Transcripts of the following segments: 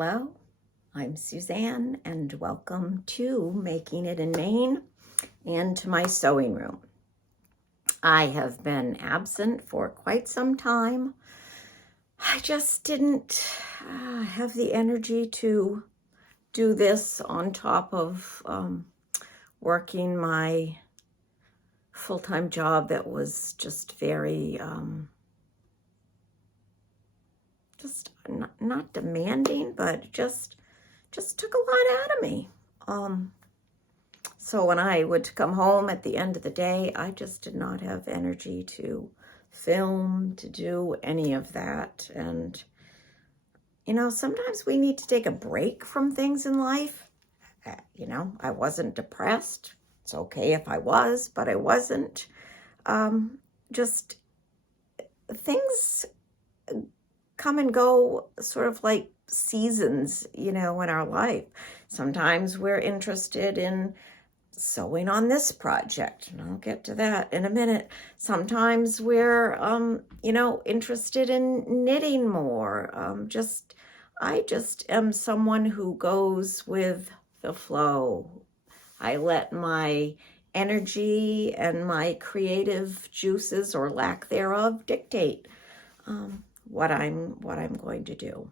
Hello, I'm Suzanne and welcome to Making It in Maine and to my sewing room. I have been absent for quite some time. I just didn't have the energy to do this on top of working my full-time job that was just very just not demanding, but just took a lot out of me. So when I would come home at the end of the day, I just did not have energy to film, to do any of that. And, you know, sometimes we need to take a break from things in life. You know, I wasn't depressed. It's okay if I was, but I wasn't. Just things come and go sort of like seasons, you know, in our life. Sometimes we're interested in sewing on this project, and I'll get to that in a minute. Sometimes we're, you know, interested in knitting more. I just am someone who goes with the flow. I let my energy and my creative juices, or lack thereof, dictate what I'm going to do.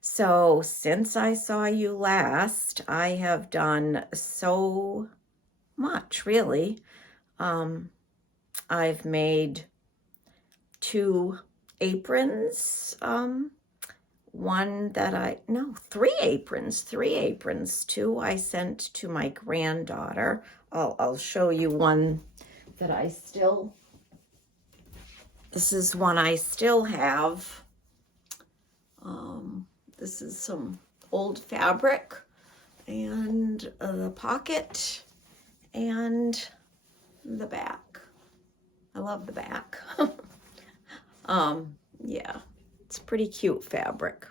So since I saw you last, I have done so much, really. I've made 2 aprons, 3 aprons. 2 I sent to my granddaughter. I'll show you one that this is one I still have. This is some old fabric, and the pocket and the back. I love the back. Yeah, it's pretty cute fabric.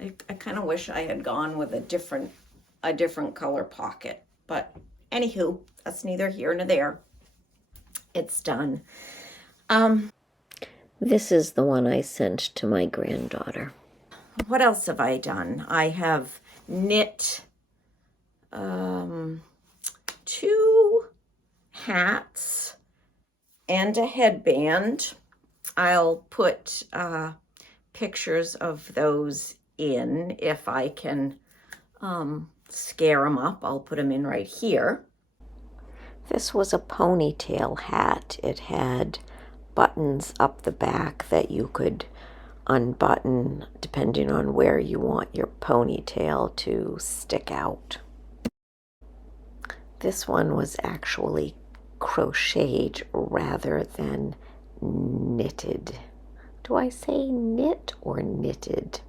I kind of wish I had gone with a different color pocket, but anywho, that's neither here nor there. It's done. This is the one I sent to my granddaughter. What else have I done? I have knit 2 hats and a headband. I'll put pictures of those in if I can scare them up. I'll put them in right here. This was a ponytail hat. It had buttons up the back that you could unbutton depending on where you want your ponytail to stick out. This one was actually crocheted rather than knitted. Do I say knit or knitted?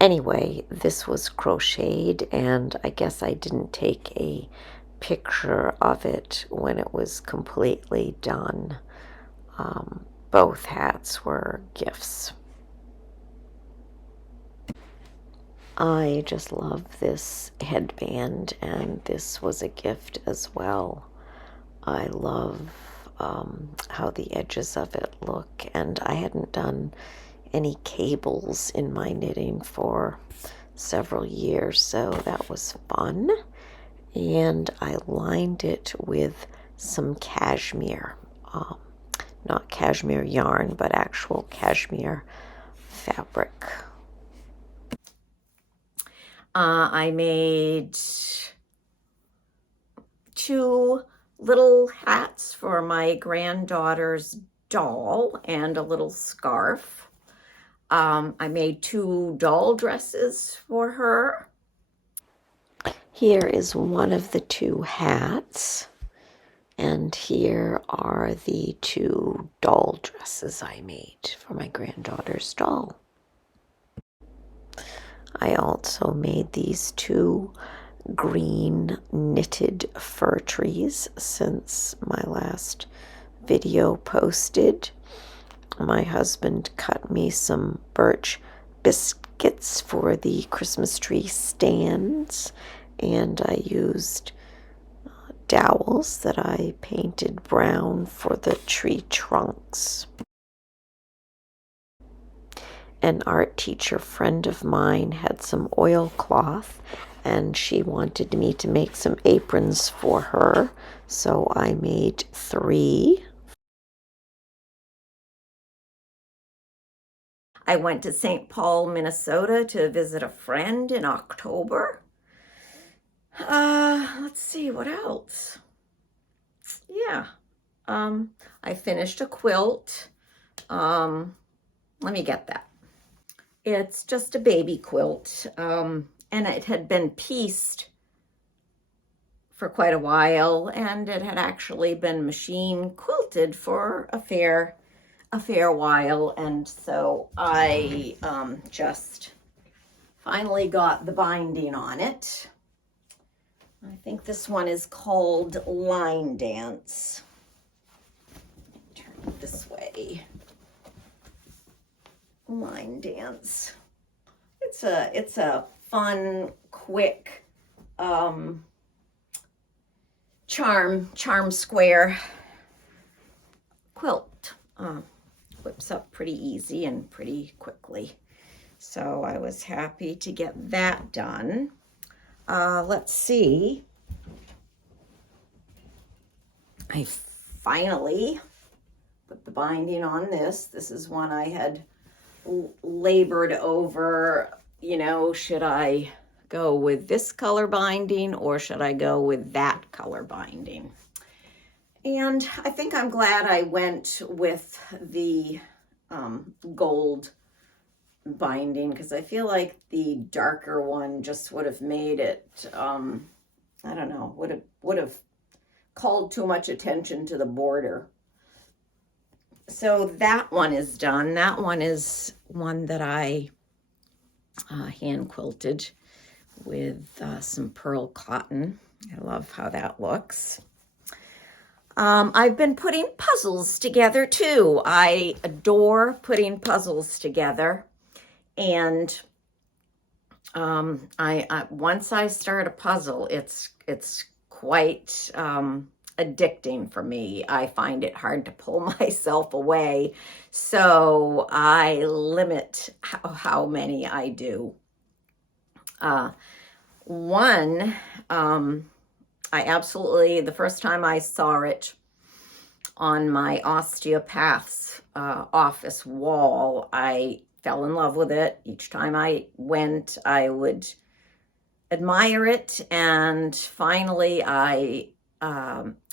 Anyway, this was crocheted, and I guess I didn't take a picture of it when it was completely done. Both hats were gifts. I just love this headband, and this was a gift as well. I love how the edges of it look, and I hadn't done any cables in my knitting for several years, so that was fun. And I lined it with some cashmere. Not cashmere yarn, but actual cashmere fabric. I made 2 little hats for my granddaughter's doll and a little scarf. I made 2 doll dresses for her. Here is one of the 2 hats. And here are the 2 doll dresses I made for my granddaughter's doll. I also made these 2 green knitted fir trees since my last video posted. My husband cut me some birch biscuits for the Christmas tree stands, and I used dowels that I painted brown for the tree trunks. An art teacher friend of mine had some oilcloth and she wanted me to make some aprons for her. So I made 3. I went to St. Paul, Minnesota to visit a friend in October. Let's see, what else? Yeah. I finished a quilt. Let me get that. It's just a baby quilt. And it had been pieced for quite a while, and it had actually been machine quilted for a fair while. And so I just finally got the binding on it. I think this one is called Line Dance. Turn it this way. Line Dance. It's a fun, quick charm square quilt. Whips up pretty easy and pretty quickly. So I was happy to get that done. Let's see. I finally put the binding on this. This is one I had labored over, you know, should I go with this color binding or should I go with that color binding? And I think I'm glad I went with the gold binding, because I feel like the darker one just would have made it, I don't know, would have called too much attention to the border. So that one is done. That one is one that I hand quilted with some pearl cotton. I love how that looks. I've been putting puzzles together too. I adore putting puzzles together. And I once I start a puzzle, it's quite addicting for me. I find it hard to pull myself away, so I limit how many I do. One, I absolutely, the first time I saw it on my osteopath's office wall, I fell in love with it. Each time I went, I would admire it, and finally I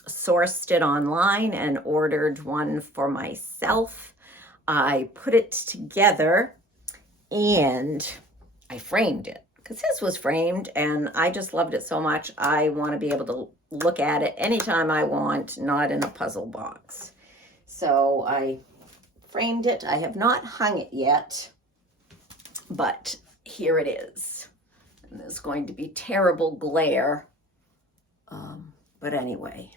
sourced it online and ordered one for myself. I put it together and I framed it, because his was framed and I just loved it so much. I want to be able to look at it anytime I want, not in a puzzle box. So I framed it. I have not hung it yet, but here it is. And there's going to be terrible glare. But anyway,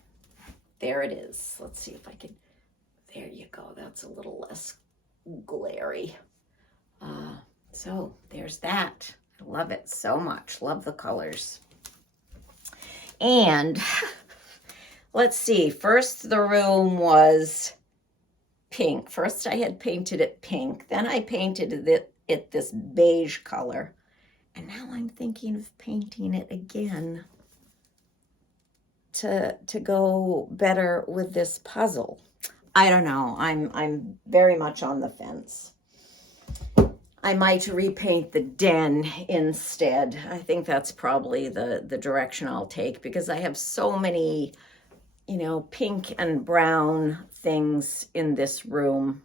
there it is. Let's see if I can, there you go. That's a little less glary. So there's that. I love it so much. Love the colors. And let's see, first the room was pink. First I had painted it pink. Then I painted it this beige color. And now I'm thinking of painting it again to go better with this puzzle. I don't know. I'm very much on the fence. I might repaint the den instead. I think that's probably the direction I'll take, because I have so many, you know, pink and brown things in this room.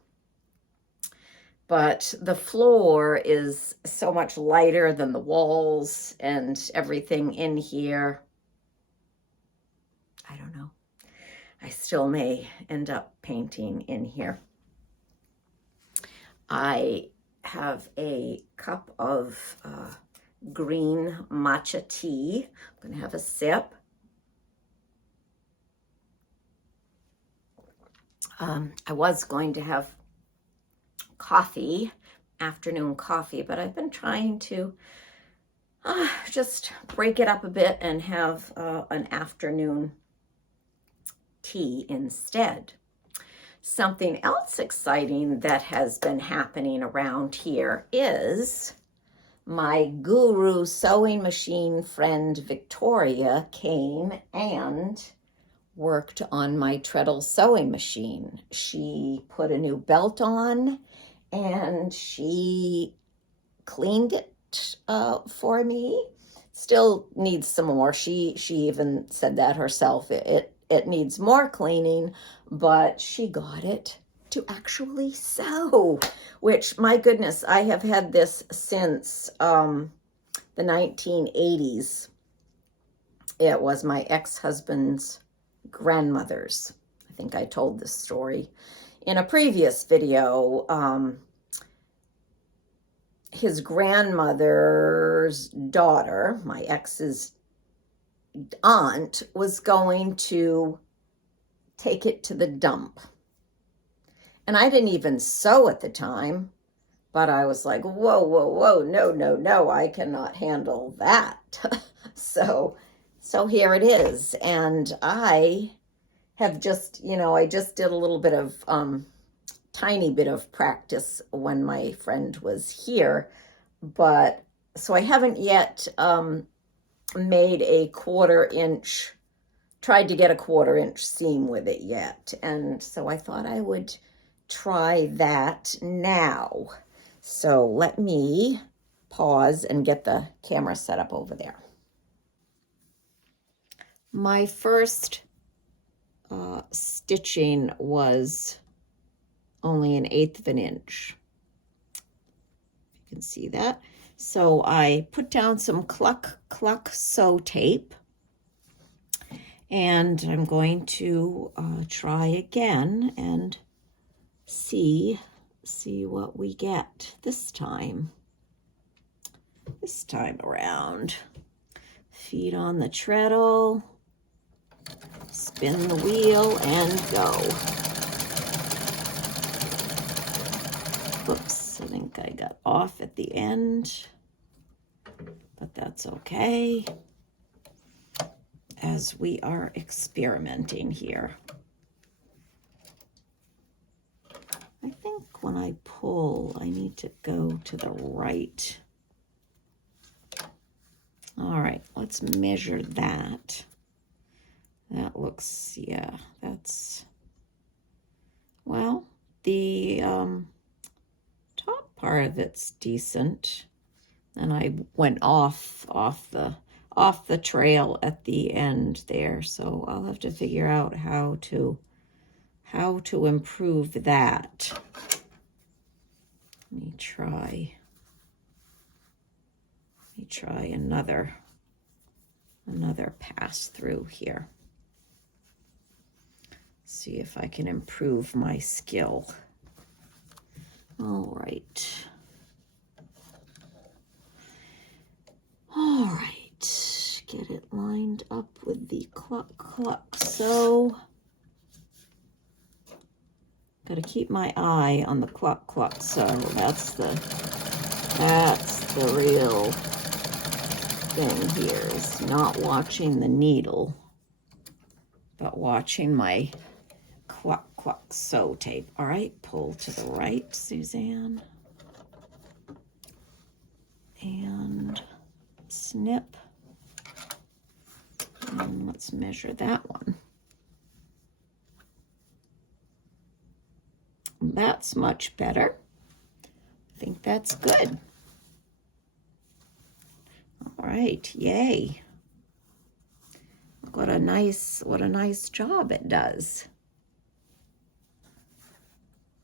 But the floor is so much lighter than the walls and everything in here. I don't know. I still may end up painting in here. I have a cup of green matcha tea. I'm going to have a sip. I was going to have coffee, afternoon coffee, but I've been trying to just break it up a bit and have an afternoon tea instead. Something else exciting that has been happening around here is my guru sewing machine friend Victoria came and worked on my treadle sewing machine. She put a new belt on and she cleaned it for me. Still needs some more. She even said that herself. It needs more cleaning, but she got it to actually sew, which, my goodness, I have had this since the 1980s. It was my ex-husband's grandmother's. I think I told this story in a previous video. His grandmother's daughter, my ex's aunt, was going to take it to the dump. And I didn't even sew at the time, but I was like, whoa, whoa, whoa, no, no, no, I cannot handle that. So here it is. And I have just, I just did a little bit of, tiny bit of practice when my friend was here. But so I haven't yet made a 1/4 inch, tried to get a 1/4 inch seam with it yet. And so I thought I would try that now. So let me pause and get the camera set up over there. My first stitching was only 1/8 of an inch. You can see that. So I put down some cluck sew tape, and I'm going to try again and see what we get this time. This time around. Feet on the treadle, spin the wheel, and go. Whoops, I think I got off at the end, but that's okay, as we are experimenting here. I think when I pull, I need to go to the right. All right, let's measure that. That looks, yeah, that's, well, the top part of it's decent. And I went off the trail at the end there, so I'll have to figure out how to improve that. Let me try another pass through here. See if I can improve my skill. All right. All right, get it lined up with the cluck. So, got to keep my eye on the cluck. So that's the real thing here, is not watching the needle, but watching my cluck sew tape. All right, pull to the right, Suzanne, and snip, and let's measure that one. That's much better. I think that's good. All right, yay. What a nice job it does.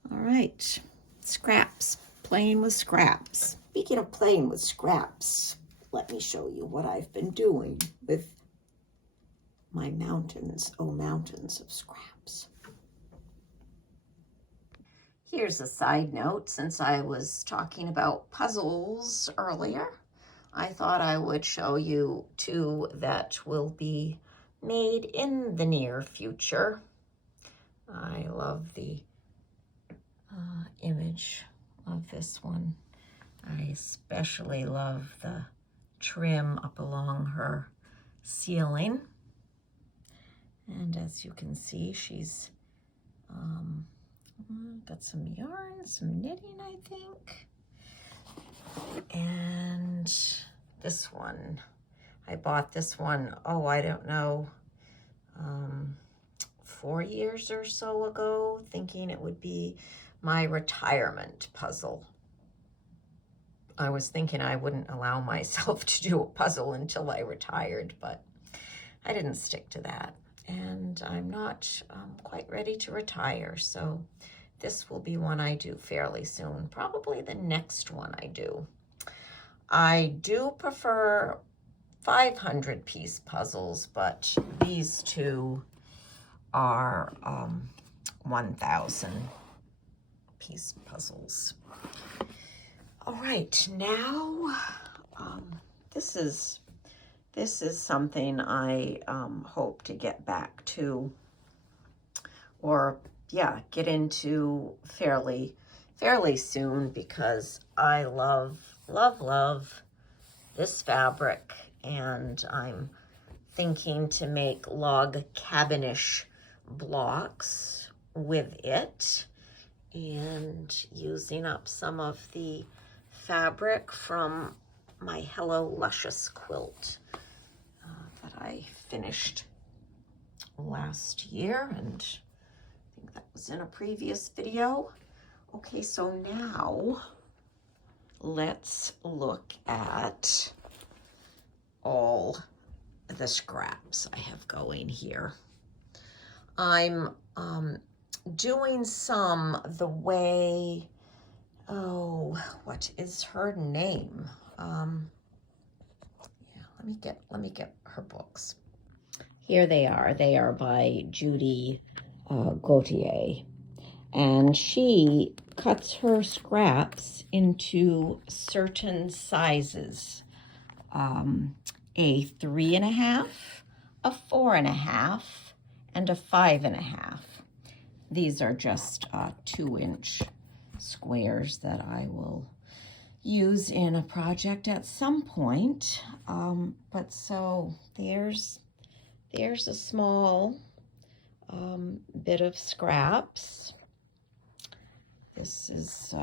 All right, scraps, playing with scraps. Speaking of playing with scraps, let me show you what I've been doing with my mountains of scraps. Here's a side note. Since I was talking about puzzles earlier, I thought I would show you 2 that will be made in the near future. I love the image of this one. I especially love the trim up along her ceiling. And as you can see, she's Got some yarn, some knitting, I think. And this one, I bought this one, oh, I don't know, 4 years or so ago, thinking it would be my retirement puzzle. I was thinking I wouldn't allow myself to do a puzzle until I retired, but I didn't stick to that. And I'm not quite ready to retire, so this will be one I do fairly soon, probably the next one I do. I do prefer 500-piece puzzles, but these two are 1,000-piece puzzles. All right, now this is something I hope to get back to, or yeah, get into fairly soon, because I love this fabric, and I'm thinking to make log cabinish blocks with it, and using up some of the fabric from my Hello Luscious quilt that I finished last year, and I think that was in a previous video. Okay, so now let's look at all the scraps I have going here. I'm doing some the way, oh, what is her name? Yeah, let me get her books. Here they are. They are by Judy Gautier, and she cuts her scraps into certain sizes. A 3.5, a 4.5, and a 5.5. These are just 2-inch squares that I will use in a project at some point. But so there's a small bit of scraps. This is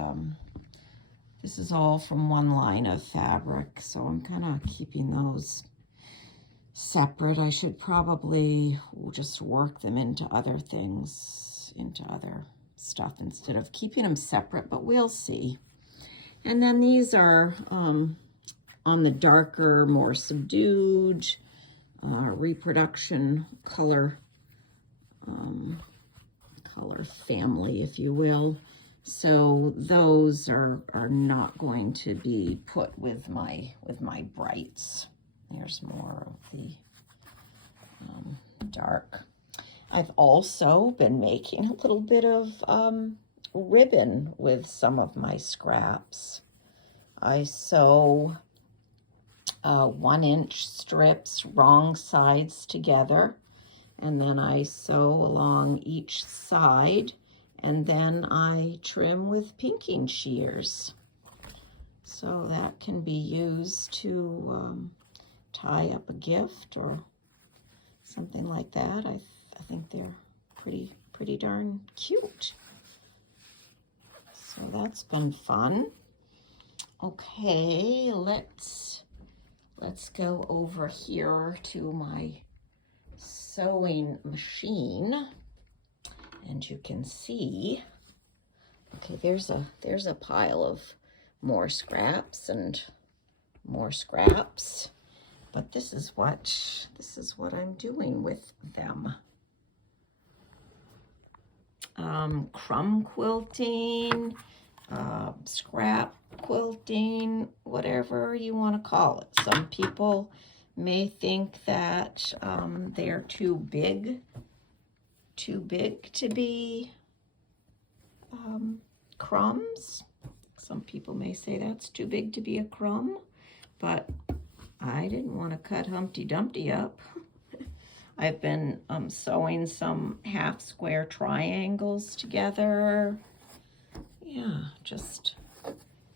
all from one line of fabric, so I'm kind of keeping those separate. I should probably just work them into other things, into other stuff, instead of keeping them separate, but we'll see. And then these are on the darker, more subdued reproduction color family, if you will. So those are not going to be put with my brights. There's more of the dark. I've also been making a little bit of ribbon with some of my scraps. I sew 1-inch strips, wrong sides together, and then I sew along each side, and then I trim with pinking shears. So that can be used to tie up a gift or something like that. I think they're pretty darn cute. So that's been fun. Okay, let's go over here to my sewing machine, and you can see, okay, there's a pile of more scraps and more scraps, but this is what I'm doing with them. Crumb quilting, scrap quilting, whatever you want to call it. Some people may think that they're too big to be crumbs. Some people may say that's too big to be a crumb, but I didn't want to cut Humpty Dumpty up. I've been sewing some half square triangles together. Yeah, just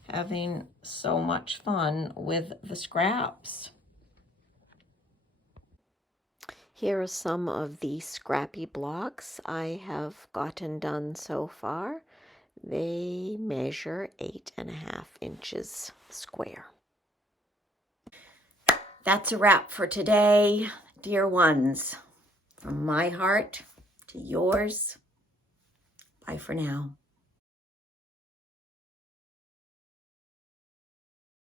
having so much fun with the scraps. Here are some of the scrappy blocks I have gotten done so far. They measure 8.5 inches square. That's a wrap for today, dear ones. From my heart to yours, bye for now.